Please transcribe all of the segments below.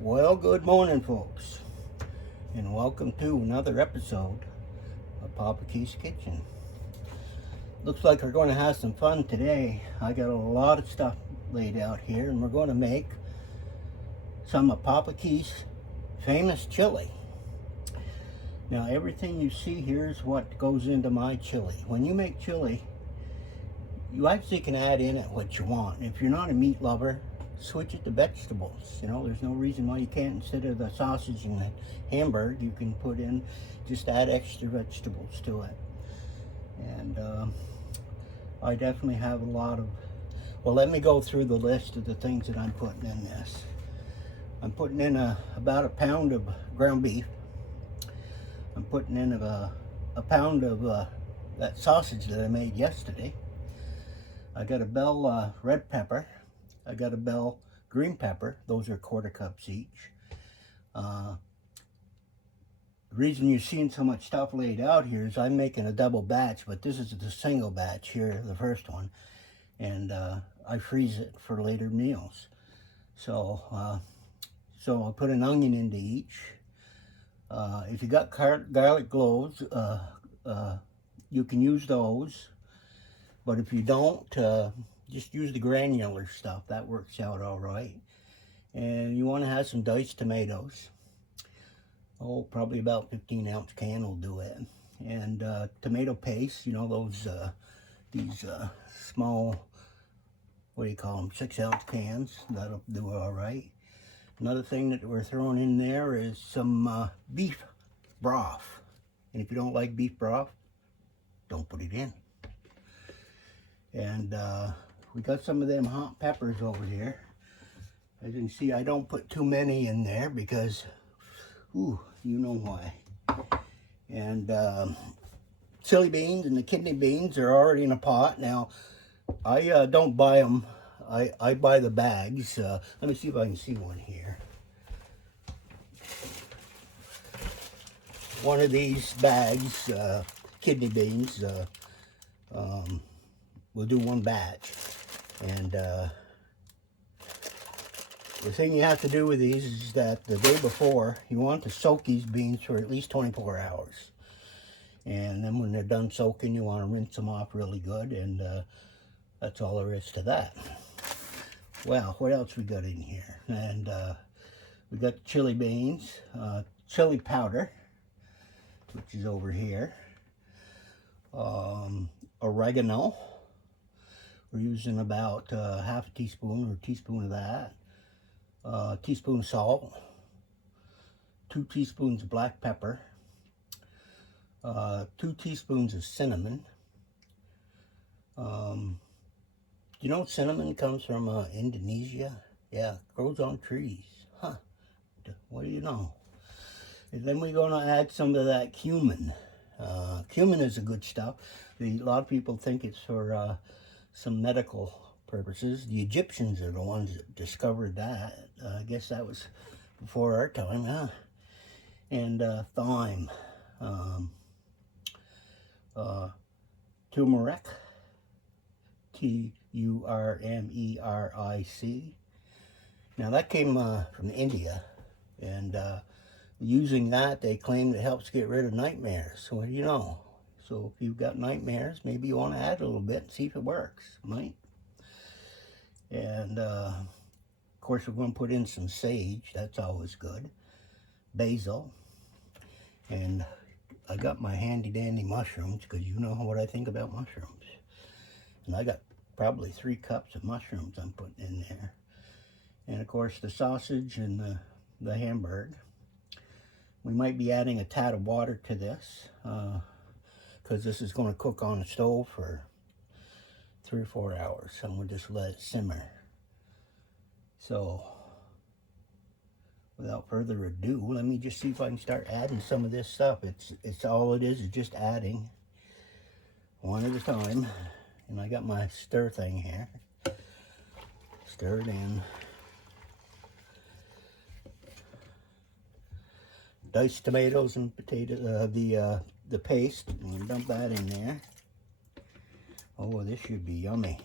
Well, good morning, folks, and welcome to another episode of Papa Keith's Kitchen. Looks like we're going to have some fun today. I got a lot of stuff laid out here, and we're going to make some of Papa Keith's famous chili. Now, everything you see here is what goes into my chili. When you make chili, you actually can add in it what you want. If you're not a meat lover, switch it to vegetables. You know, there's no reason why you can't. Instead of the sausage and the hamburg, you can put in, just add extra vegetables to it. And I definitely have a lot of, well, let me go through the list of the things that I'm putting in this. I'm putting in about a pound of ground beef. I'm putting in a pound of that sausage that I made yesterday. I got a bell red pepper. I got a bell green pepper. Those are 1/4 cups each. The reason you're seeing so much stuff laid out here is I'm making a double batch, but this is the single batch here, the first one, and I freeze it for later meals. So I'll put an onion into each. If you got garlic cloves, you can use those, but if you don't, just use the granular stuff. That works out all right. And you want to have some diced tomatoes. Oh, probably about 15-ounce can will do it. And tomato paste, you know, those these small, what do you call them, 6-ounce cans. That'll do it all right. Another thing that we're throwing in there is some beef broth. And if you don't like beef broth, don't put it in. And we got some of them hot peppers over here. As you can see, I don't put too many in there because, ooh, you know why. And chili beans and the kidney beans are already in a pot. Now, I don't buy them. I buy the bags. Let me see if I can see one here. One of these bags, kidney beans, we'll do one batch. And the thing you have to do with these is that the day before, you want to soak these beans for at least 24 hours. And then when they're done soaking, you want to rinse them off really good. And that's all there is to that. Well, what else we got in here? And we got the chili beans, chili powder, which is over here. Oregano. We're using about half a teaspoon or a teaspoon of that. A teaspoon of salt. 2 teaspoons of black pepper. 2 teaspoons of cinnamon. You know cinnamon comes from Indonesia? Yeah, it grows on trees. Huh. What do you know? And then we're going to add some of that cumin. Cumin is a good stuff. A lot of people think it's for some medical purposes. The Egyptians are the ones that discovered that. I guess that was before our time, huh? And thyme, turmeric, Turmeric. Now that came from India, and using that, they claim it helps get rid of nightmares. So what do you know? So if you've got nightmares, maybe you want to add a little bit and see if it works. Might. And of course, we're going to put in some sage. That's always good. Basil. And I got my handy dandy mushrooms, because you know what I think about mushrooms. And I got probably 3 cups of mushrooms I'm putting in there. And of course, the sausage and the hamburg. We might be adding a tad of water to this, because this is going to cook on the stove for 3 or 4 hours. So I'm going to just let it simmer. So, without further ado, let me just see if I can start adding some of this stuff. It's all it is just adding one at a time. And I got my stir thing here. Stir it in. Diced tomatoes and potato, the paste. I'm gonna dump that in there. Oh, this should be yummy.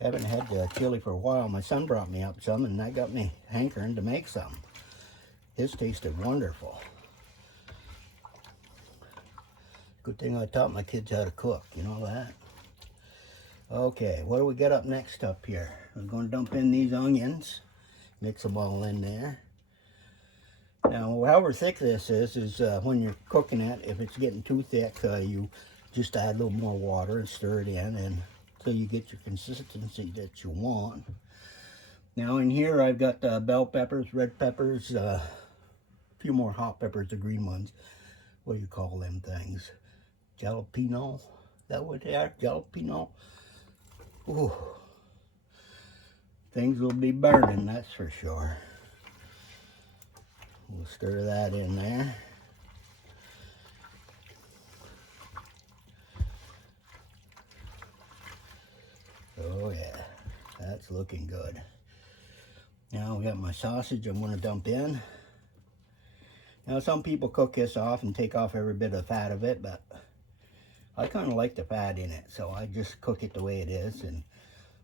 I haven't had chili for a while. My son brought me up some, and that got me hankering to make some. His tasted wonderful. Good thing I taught my kids how to cook, you know that? Okay, what do we got up next up here? We're going to dump in these onions. Mix them all in there. Now, however thick this is when you're cooking it, if it's getting too thick, you just add a little more water and stir it in until you get your consistency that you want. Now in here I've got bell peppers, red peppers, a few more hot peppers, the green ones. What do you call them things? Jalapeno? Is that what they are? Jalapeno? Ooh. Things will be burning, that's for sure. We'll stir that in there. Oh yeah, that's looking good. Now we got my sausage I'm going to dump in. Now some people cook this off and take off every bit of fat of it, but I kind of like the fat in it, so I just cook it the way it is. And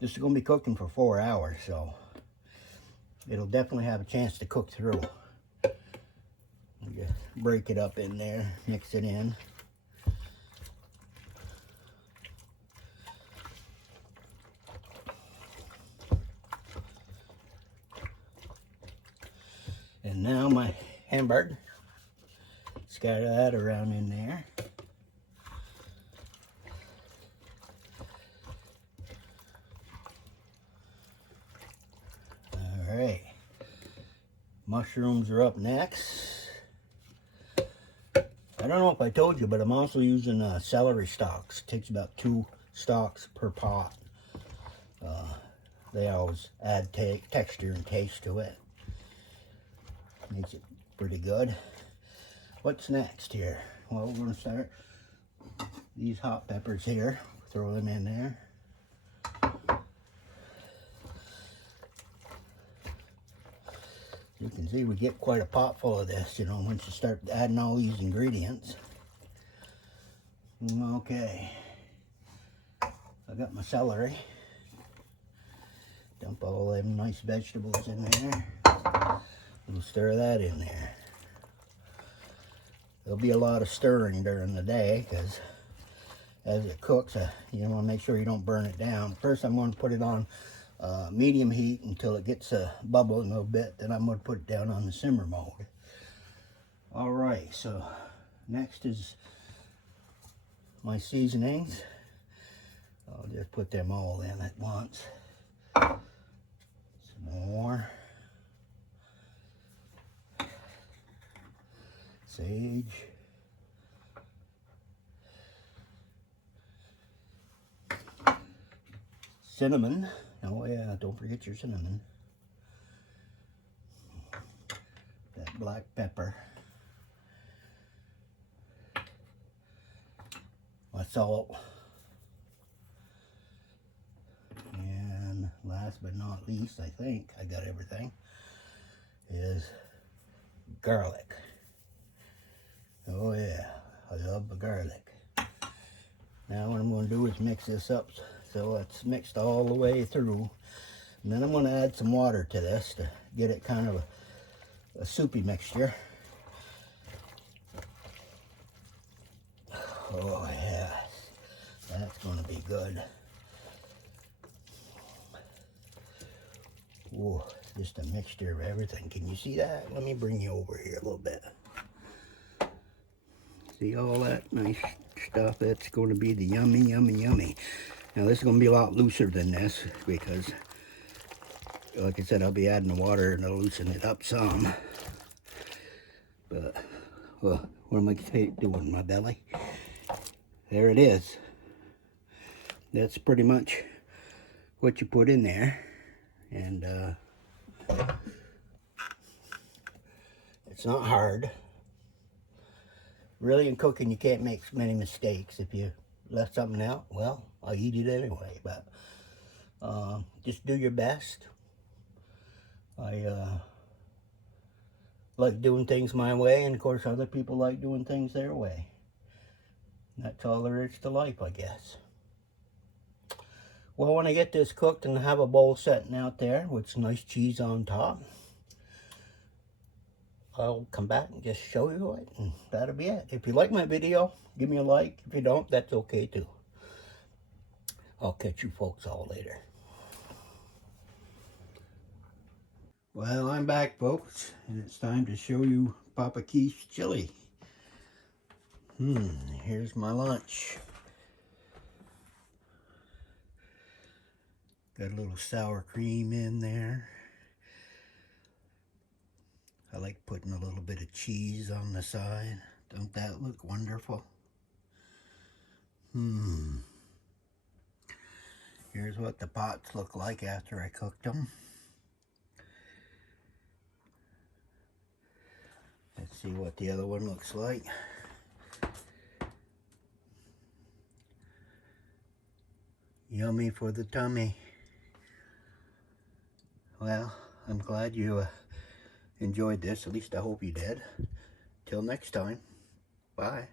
this is going to be cooking for 4 hours, so it'll definitely have a chance to cook through. Just break it up in there, mix it in. And now my hamburg, scatter that around in there. All right, mushrooms are up next. I don't know if I told you, but I'm also using celery stalks. It takes about 2 stalks per pot. They always add texture and taste to it. Makes it pretty good. What's next here? Well, we're going to start these hot peppers here. Throw them in there. You can see we get quite a pot full of this, you know, once you start adding all these ingredients. Okay. I got my celery. Dump all them nice vegetables in there. We'll stir that in there. There'll be a lot of stirring during the day because as it cooks, you want to make sure you don't burn it down. First, I'm going to put it on medium heat until it gets bubbling a little bit. Then I'm going to put it down on the simmer mode. All right, so next is my seasonings. I'll just put them all in at once. Some more. Sage. Cinnamon. Oh yeah, don't forget your cinnamon. That black pepper. My salt. And last but not least, I think I got everything, is garlic. Oh yeah, I love the garlic. Now what I'm going to do is mix this up so it's mixed all the way through. And then I'm going to add some water to this to get it kind of a soupy mixture. Oh yeah, that's going to be good. Ooh, just a mixture of everything. Can you see that? Let me bring you over here a little bit. See all that nice stuff? That's going to be the yummy, yummy, yummy. Now this is going to be a lot looser than this because, like I said, I'll be adding the water and it'll loosen it up some. But, well, what am I doing, my belly? There it is. That's pretty much what you put in there. And it's not hard. Really, in cooking, you can't make many mistakes. If you left something out, well, I'll eat it anyway. But just do your best. I like doing things my way, and of course, other people like doing things their way. That's all there is to life, I guess. Well, when I get this cooked and have a bowl setting out there with some nice cheese on top, I'll come back and just show you it, and that'll be it. If you like my video, give me a like. If you don't, that's okay too. I'll catch you folks all later. Well, I'm back, folks, and it's time to show you Papa Keith's chili. Here's my lunch. Got a little sour cream in there. I like putting a little bit of cheese on the side. Don't that look wonderful? Here's what the pots look like after I cooked them. Let's see what the other one looks like. Yummy for the tummy. Well, I'm glad you enjoyed this. At least I hope you did. Till next time. Bye.